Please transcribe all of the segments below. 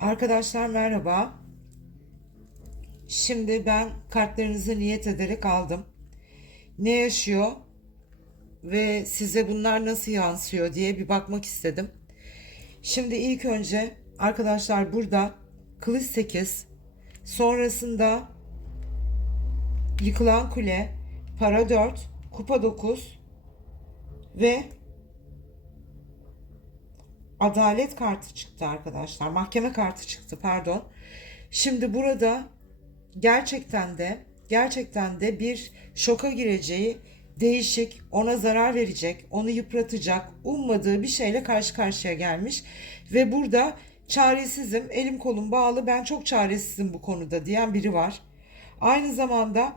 Arkadaşlar merhaba. Şimdi ben kartlarınızı niyet ederek aldım. Ne yaşıyor ve size bunlar nasıl yansıyor diye bir bakmak istedim. Şimdi ilk önce arkadaşlar burada kılıç 8, sonrasında yıkılan kule, para 4, kupa 9 ve adalet kartı çıktı arkadaşlar. Mahkeme kartı çıktı pardon. Şimdi burada gerçekten de gerçekten de bir şoka gireceği değişik, ona zarar verecek, onu yıpratacak, ummadığı bir şeyle karşı karşıya gelmiş ve burada çaresizim, elim kolum bağlı, ben çok çaresizim bu konuda diyen biri var. Aynı zamanda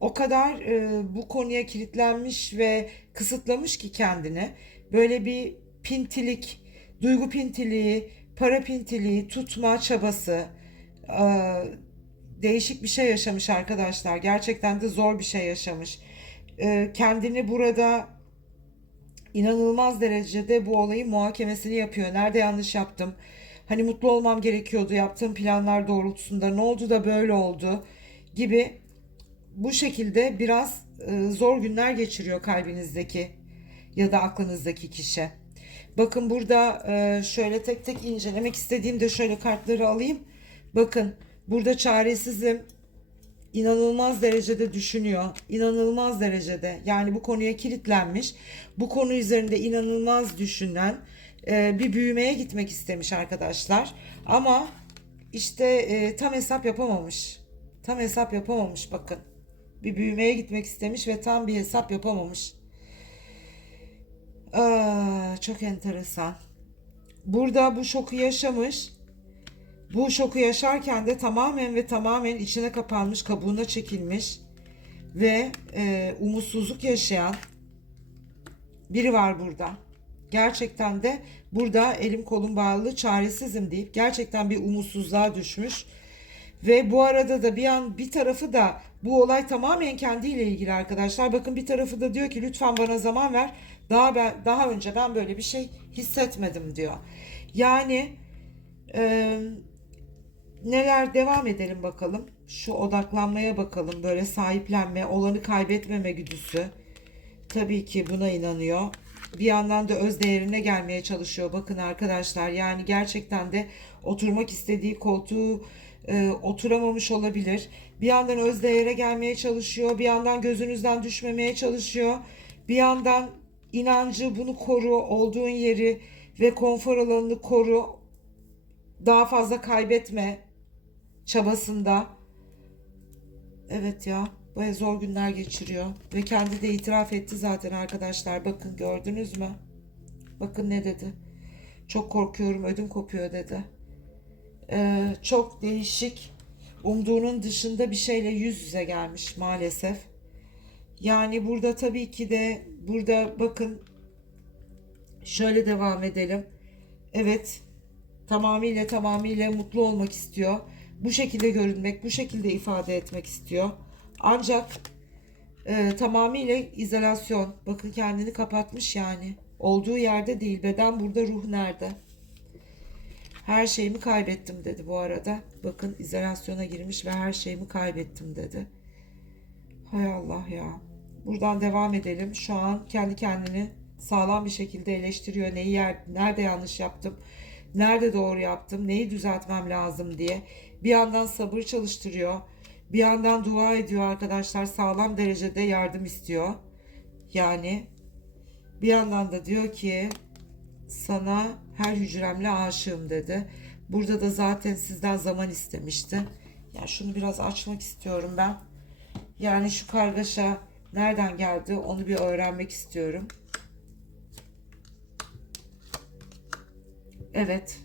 o kadar e, bu konuya kilitlenmiş ve kısıtlamış ki kendini. Böyle bir pintilik, duygu pintiliği, para pintiliği, tutma çabası, e, değişik bir şey yaşamış arkadaşlar. Gerçekten de zor bir şey yaşamış. E, kendini burada inanılmaz derecede bu olayın muhakemesini yapıyor. Nerede yanlış yaptım? Hani mutlu olmam gerekiyordu yaptığım planlar doğrultusunda. Ne oldu da böyle oldu gibi bu şekilde biraz e, zor günler geçiriyor kalbinizdeki ya da aklınızdaki kişi. Bakın burada e, şöyle tek tek incelemek istediğimde şöyle kartları alayım. Bakın burada çaresizim. İnanılmaz derecede düşünüyor. İnanılmaz derecede. Yani bu konuya kilitlenmiş. Bu konu üzerinde inanılmaz düşünen e, bir büyümeye gitmek istemiş arkadaşlar. Ama işte e, tam hesap yapamamış. Tam hesap yapamamış bakın. Bir büyümeye gitmek istemiş ve tam bir hesap yapamamış. Aa, çok enteresan. Burada bu şoku yaşamış. Bu şoku yaşarken de tamamen ve tamamen içine kapanmış, kabuğuna çekilmiş ve e, umutsuzluk yaşayan biri var burada. Gerçekten de burada elim kolum bağlı, çaresizim deyip gerçekten bir umutsuzluğa düşmüş. Ve bu arada da bir an bir tarafı da bu olay tamamen kendiyle ilgili arkadaşlar. Bakın bir tarafı da diyor ki lütfen bana zaman ver. Daha ben daha önce ben böyle bir şey hissetmedim diyor. Yani e, neler devam edelim bakalım. Şu odaklanmaya bakalım. Böyle sahiplenme, olanı kaybetmeme güdüsü. Tabii ki buna inanıyor. Bir yandan da öz değerine gelmeye çalışıyor. Bakın arkadaşlar yani gerçekten de oturmak istediği koltuğu e, oturamamış olabilir. Bir yandan öz değere gelmeye çalışıyor. Bir yandan gözünüzden düşmemeye çalışıyor. Bir yandan inancı bunu koru, olduğun yeri ve konfor alanını koru. Daha fazla kaybetme çabasında. Evet ya, baya zor günler geçiriyor. Ve kendi de itiraf etti zaten arkadaşlar. Bakın gördünüz mü? Bakın ne dedi. Çok korkuyorum, ödüm kopuyor dedi. Ee, çok değişik, umduğunun dışında bir şeyle yüz yüze gelmiş maalesef. Yani burada tabii ki de burada bakın şöyle devam edelim. Evet tamamıyla tamamıyla mutlu olmak istiyor. Bu şekilde görünmek, bu şekilde ifade etmek istiyor. Ancak e, tamamıyla izolasyon. Bakın kendini kapatmış yani. Olduğu yerde değil. Beden burada, ruh nerede? Her şeyimi kaybettim dedi bu arada. Bakın izolasyona girmiş ve her şeyimi kaybettim dedi. Hay Allah ya. Buradan devam edelim. Şu an kendi kendini sağlam bir şekilde eleştiriyor. Neyi yer, nerede yanlış yaptım, nerede doğru yaptım, neyi düzeltmem lazım diye. Bir yandan sabır çalıştırıyor. Bir yandan dua ediyor arkadaşlar. Sağlam derecede yardım istiyor. Yani bir yandan da diyor ki sana her hücremle aşığım dedi. Burada da zaten sizden zaman istemişti. Yani şunu biraz açmak istiyorum ben. Yani şu kargaşa nereden geldi onu bir öğrenmek istiyorum. Evet.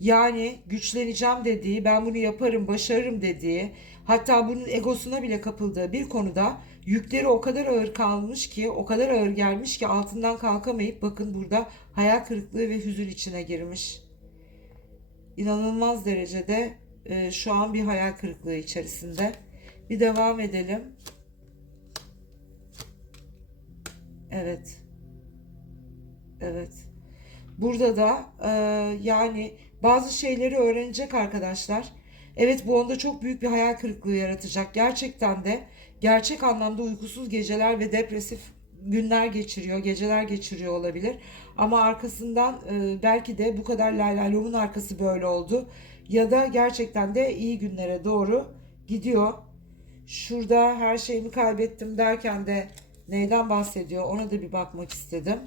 Yani güçleneceğim dediği, ben bunu yaparım, başarırım dediği, hatta bunun egosuna bile kapıldığı bir konuda yükleri o kadar ağır kalmış ki, o kadar ağır gelmiş ki altından kalkamayıp bakın burada hayal kırıklığı ve hüzün içine girmiş. İnanılmaz derecede e, şu an bir hayal kırıklığı içerisinde. Bir devam edelim. Evet. Evet. Burada da e, yani Bazı şeyleri öğrenecek arkadaşlar. Evet bu onda çok büyük bir hayal kırıklığı yaratacak. Gerçekten de gerçek anlamda uykusuz geceler ve depresif günler geçiriyor, geceler geçiriyor olabilir. Ama arkasından e, belki de bu kadar laylaylom'un arkası böyle oldu. Ya da gerçekten de iyi günlere doğru gidiyor. Şurada her şeyimi kaybettim derken de neyden bahsediyor ona da bir bakmak istedim.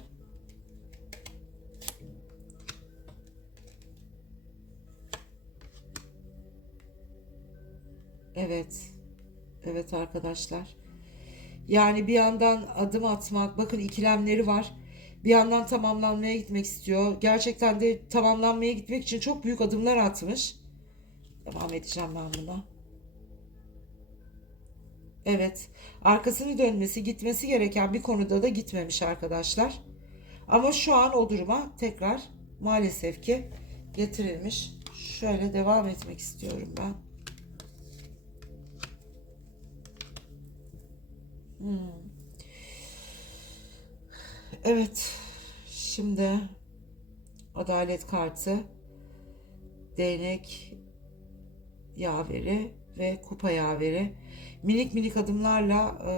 Evet. Evet arkadaşlar. Yani bir yandan adım atmak, bakın ikilemleri var. Bir yandan tamamlanmaya gitmek istiyor. Gerçekten de tamamlanmaya gitmek için çok büyük adımlar atmış. Devam edeceğim ben buna. Evet. Arkasını dönmesi, gitmesi gereken bir konuda da gitmemiş arkadaşlar. Ama şu an o duruma tekrar maalesef ki getirilmiş. Şöyle devam etmek istiyorum ben. Hmm. Evet. Şimdi adalet kartı, değnek yaveri ve kupa yaveri minik minik adımlarla e,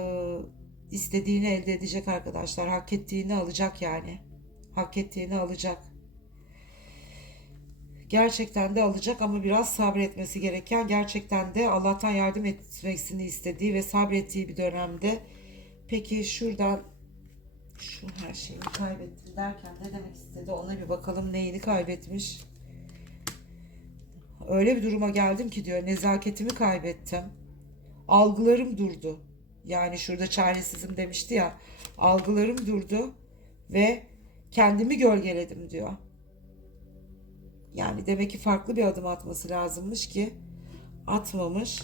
istediğini elde edecek arkadaşlar. Hak ettiğini alacak yani. Hak ettiğini alacak. Gerçekten de alacak ama biraz sabretmesi gereken gerçekten de Allah'tan yardım etmesini istediği ve sabrettiği bir dönemde. Peki şuradan şu her şeyi kaybettim derken ne demek istedi ona bir bakalım neyini kaybetmiş. Öyle bir duruma geldim ki diyor nezaketimi kaybettim. Algılarım durdu. Yani şurada çaresizim demişti ya. Algılarım durdu ve kendimi gölgeledim diyor. Yani demek ki farklı bir adım atması lazımmış ki atmamış.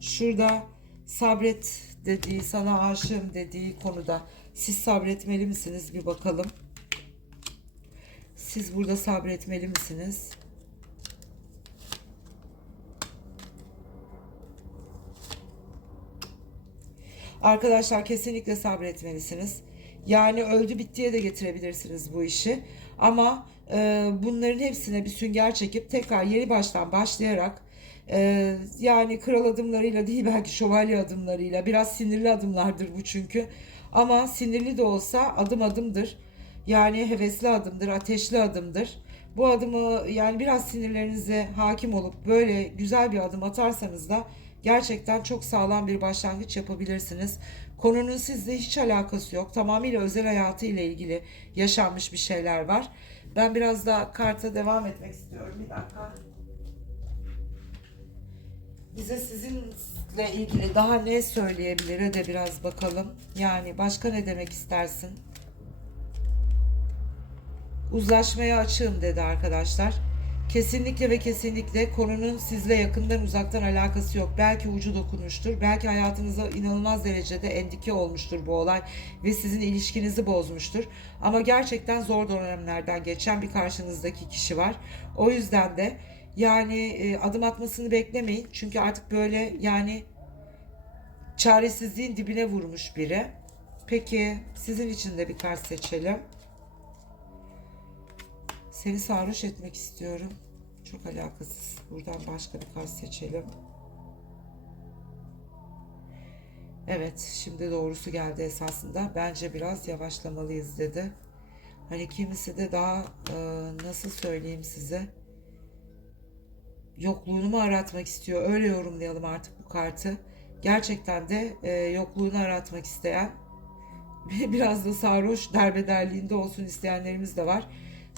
Şurada sabret dediği, sana aşığım dediği konuda siz sabretmeli misiniz bir bakalım. Siz burada sabretmeli misiniz? Arkadaşlar kesinlikle sabretmelisiniz. Yani öldü bittiye de getirebilirsiniz bu işi. Ama e, bunların hepsine bir sünger çekip tekrar yeni baştan başlayarak e, yani kral adımlarıyla değil belki şövalye adımlarıyla biraz sinirli adımlardır bu çünkü. Ama sinirli de olsa adım adımdır. Yani hevesli adımdır, ateşli adımdır. Bu adımı yani biraz sinirlerinize hakim olup böyle güzel bir adım atarsanız da gerçekten çok sağlam bir başlangıç yapabilirsiniz. Konunun sizle hiç alakası yok. Tamamıyla özel hayatı ile ilgili yaşanmış bir şeyler var. Ben biraz daha karta devam etmek istiyorum. Bir dakika. Bize sizinle ilgili daha ne söyleyebilir de biraz bakalım. Yani başka ne demek istersin? Uzlaşmaya açığım dedi arkadaşlar. Kesinlikle ve kesinlikle konunun sizle yakından uzaktan alakası yok. Belki ucu dokunmuştur. Belki hayatınıza inanılmaz derecede endike olmuştur bu olay ve sizin ilişkinizi bozmuştur. Ama gerçekten zor dönemlerden geçen bir karşınızdaki kişi var. O yüzden de yani e, adım atmasını beklemeyin. Çünkü artık böyle yani çaresizliğin dibine vurmuş biri. Peki sizin için de bir kart seçelim. Seni sarhoş etmek istiyorum. Çok alakasız. Buradan başka bir kart seçelim. Evet, şimdi doğrusu geldi esasında. Bence biraz yavaşlamalıyız dedi. Hani kimisi de daha e, nasıl söyleyeyim size yokluğunu mu aratmak istiyor? Öyle yorumlayalım artık bu kartı. Gerçekten de e, yokluğunu aratmak isteyen biraz da sarhoş derbederliğinde olsun isteyenlerimiz de var.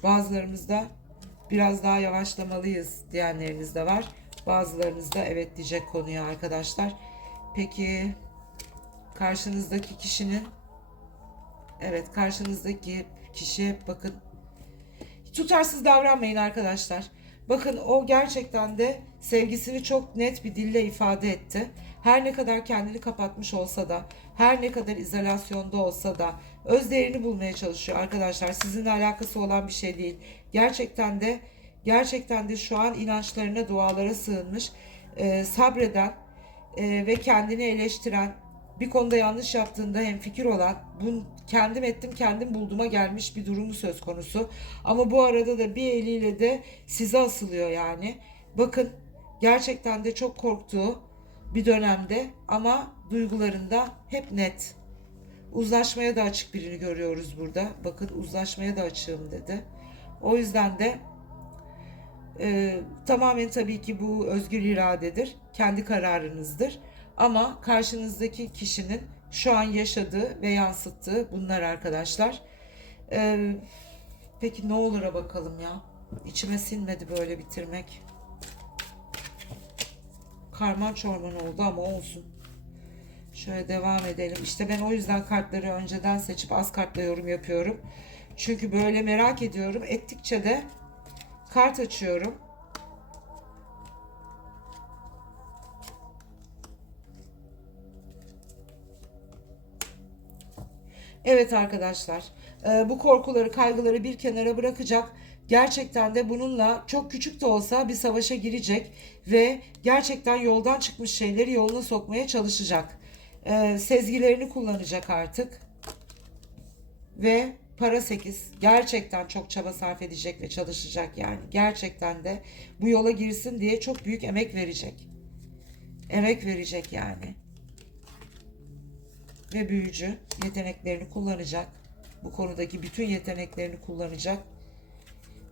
Bazılarımız da biraz daha yavaşlamalıyız diyenleriniz de var. Bazılarınız da evet diyecek konuya arkadaşlar. Peki karşınızdaki kişinin evet karşınızdaki kişi bakın tutarsız davranmayın arkadaşlar. Bakın o gerçekten de sevgisini çok net bir dille ifade etti. Her ne kadar kendini kapatmış olsa da, her ne kadar izolasyonda olsa da öz değerini bulmaya çalışıyor arkadaşlar. Sizinle alakası olan bir şey değil. Gerçekten de gerçekten de şu an inançlarına, dualara sığınmış, e, sabreden e, ve kendini eleştiren bir konuda yanlış yaptığında hem fikir olan, bun kendim ettim kendim bulduğuma gelmiş bir durumu söz konusu. Ama bu arada da bir eliyle de size asılıyor yani. Bakın gerçekten de çok korktuğu bir dönemde ama duygularında hep net. Uzlaşmaya da açık birini görüyoruz burada. Bakın uzlaşmaya da açığım dedi. O yüzden de e, tamamen tabii ki bu özgür iradedir. Kendi kararınızdır. Ama karşınızdaki kişinin şu an yaşadığı ve yansıttığı bunlar arkadaşlar. E, peki ne olur'a bakalım ya. İçime sinmedi böyle bitirmek. Karman çorman oldu ama olsun. Şöyle devam edelim. İşte ben o yüzden kartları önceden seçip az kartla yorum yapıyorum. Çünkü böyle merak ediyorum. Ettikçe de kart açıyorum. Evet arkadaşlar, e, bu korkuları, kaygıları bir kenara bırakacak. Gerçekten de bununla çok küçük de olsa bir savaşa girecek ve gerçekten yoldan çıkmış şeyleri yoluna sokmaya çalışacak. E, sezgilerini kullanacak artık. Ve para 8 gerçekten çok çaba sarf edecek ve çalışacak yani. Gerçekten de bu yola girsin diye çok büyük emek verecek. Emek verecek yani ve büyücü yeteneklerini kullanacak. Bu konudaki bütün yeteneklerini kullanacak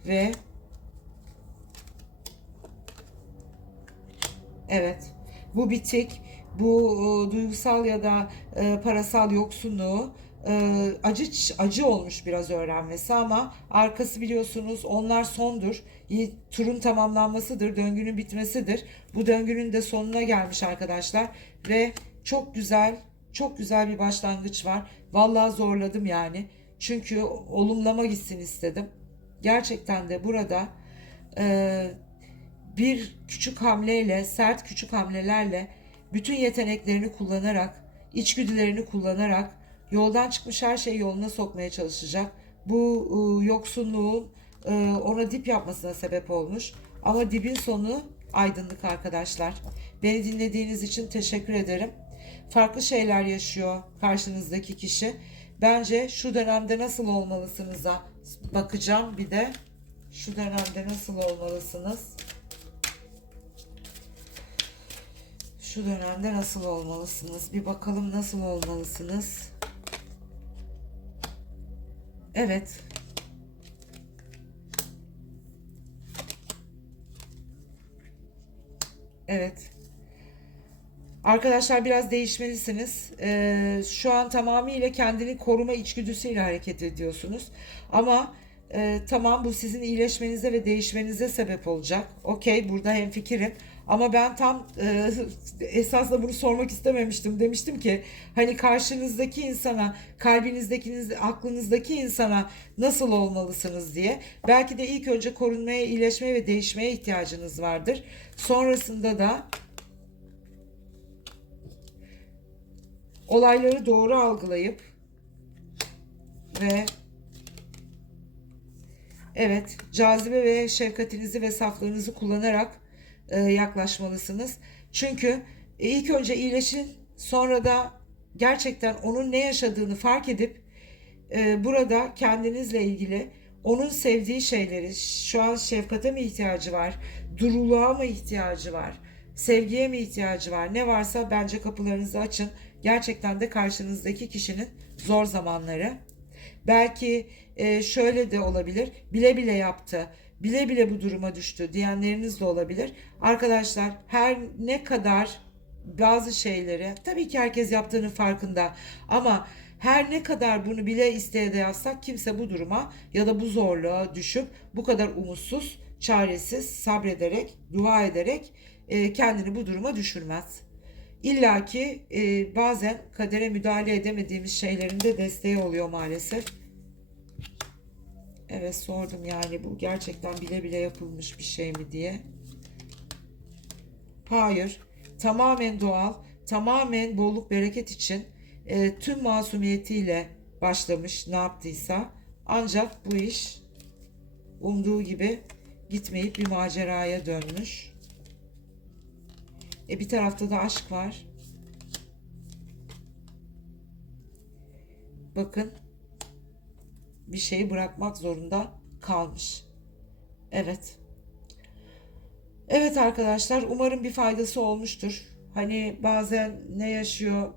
ve evet bu bitik bu e, duygusal ya da e, parasal yoksunluğu e, acı acı olmuş biraz öğrenmesi ama arkası biliyorsunuz onlar sondur. Turun tamamlanmasıdır, döngünün bitmesidir. Bu döngünün de sonuna gelmiş arkadaşlar ve çok güzel çok güzel bir başlangıç var. Vallahi zorladım yani. Çünkü olumlama gitsin istedim. Gerçekten de burada e, bir küçük hamleyle, sert küçük hamlelerle bütün yeteneklerini kullanarak, içgüdülerini kullanarak yoldan çıkmış her şeyi yoluna sokmaya çalışacak. Bu e, yoksunluğun e, ona dip yapmasına sebep olmuş. Ama dibin sonu aydınlık arkadaşlar. Beni dinlediğiniz için teşekkür ederim farklı şeyler yaşıyor karşınızdaki kişi. Bence şu dönemde nasıl olmalısınıza bakacağım bir de. Şu dönemde nasıl olmalısınız? Şu dönemde nasıl olmalısınız? Bir bakalım nasıl olmalısınız? Evet. Evet. Arkadaşlar biraz değişmelisiniz. Ee, şu an tamamıyla kendini koruma içgüdüsüyle hareket ediyorsunuz. Ama e, tamam bu sizin iyileşmenize ve değişmenize sebep olacak. Okey burada hem fikirim. Ama ben tam e, esasla bunu sormak istememiştim. Demiştim ki hani karşınızdaki insana, kalbinizdeki, aklınızdaki insana nasıl olmalısınız diye. Belki de ilk önce korunmaya, iyileşmeye ve değişmeye ihtiyacınız vardır. Sonrasında da olayları doğru algılayıp ve evet cazibe ve şefkatinizi ve saflığınızı kullanarak e, yaklaşmalısınız. Çünkü e, ilk önce iyileşin sonra da gerçekten onun ne yaşadığını fark edip e, burada kendinizle ilgili onun sevdiği şeyleri şu an şefkate mi ihtiyacı var, duruluğa mı ihtiyacı var, sevgiye mi ihtiyacı var ne varsa bence kapılarınızı açın gerçekten de karşınızdaki kişinin zor zamanları. Belki e, şöyle de olabilir. Bile bile yaptı. Bile bile bu duruma düştü diyenleriniz de olabilir. Arkadaşlar her ne kadar bazı şeyleri tabii ki herkes yaptığının farkında ama her ne kadar bunu bile isteye de yapsak kimse bu duruma ya da bu zorluğa düşüp bu kadar umutsuz, çaresiz, sabrederek, dua ederek e, kendini bu duruma düşürmez. İlla ki e, bazen kadere müdahale edemediğimiz şeylerin de desteği oluyor maalesef. Evet sordum yani bu gerçekten bile bile yapılmış bir şey mi diye. Hayır. Tamamen doğal, tamamen bolluk bereket için e, tüm masumiyetiyle başlamış ne yaptıysa. Ancak bu iş umduğu gibi gitmeyip bir maceraya dönmüş. E bir tarafta da aşk var. bakın bir şeyi bırakmak zorunda kalmış. Evet. Evet arkadaşlar umarım bir faydası olmuştur. Hani bazen ne yaşıyor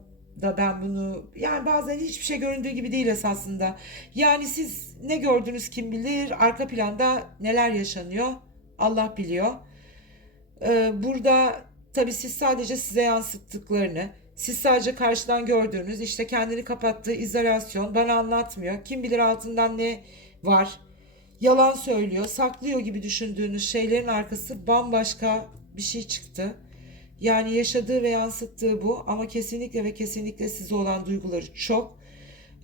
da ben bunu yani bazen hiçbir şey göründüğü gibi değil esasında. Yani siz ne gördünüz kim bilir arka planda neler yaşanıyor Allah biliyor. Ee, burada tabii siz sadece size yansıttıklarını siz sadece karşıdan gördüğünüz işte kendini kapattığı izolasyon bana anlatmıyor. Kim bilir altından ne var yalan söylüyor, saklıyor gibi düşündüğünüz şeylerin arkası bambaşka bir şey çıktı. Yani yaşadığı ve yansıttığı bu ama kesinlikle ve kesinlikle size olan duyguları çok.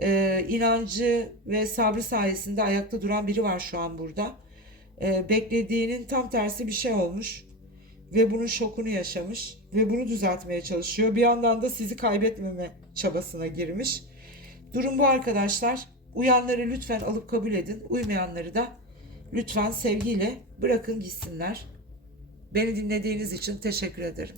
Ee, inancı ve sabrı sayesinde ayakta duran biri var şu an burada. Ee, beklediğinin tam tersi bir şey olmuş ve bunun şokunu yaşamış ve bunu düzeltmeye çalışıyor. Bir yandan da sizi kaybetmeme çabasına girmiş. Durum bu arkadaşlar. Uyanları lütfen alıp kabul edin. Uymayanları da lütfen sevgiyle bırakın gitsinler. Beni dinlediğiniz için teşekkür ederim.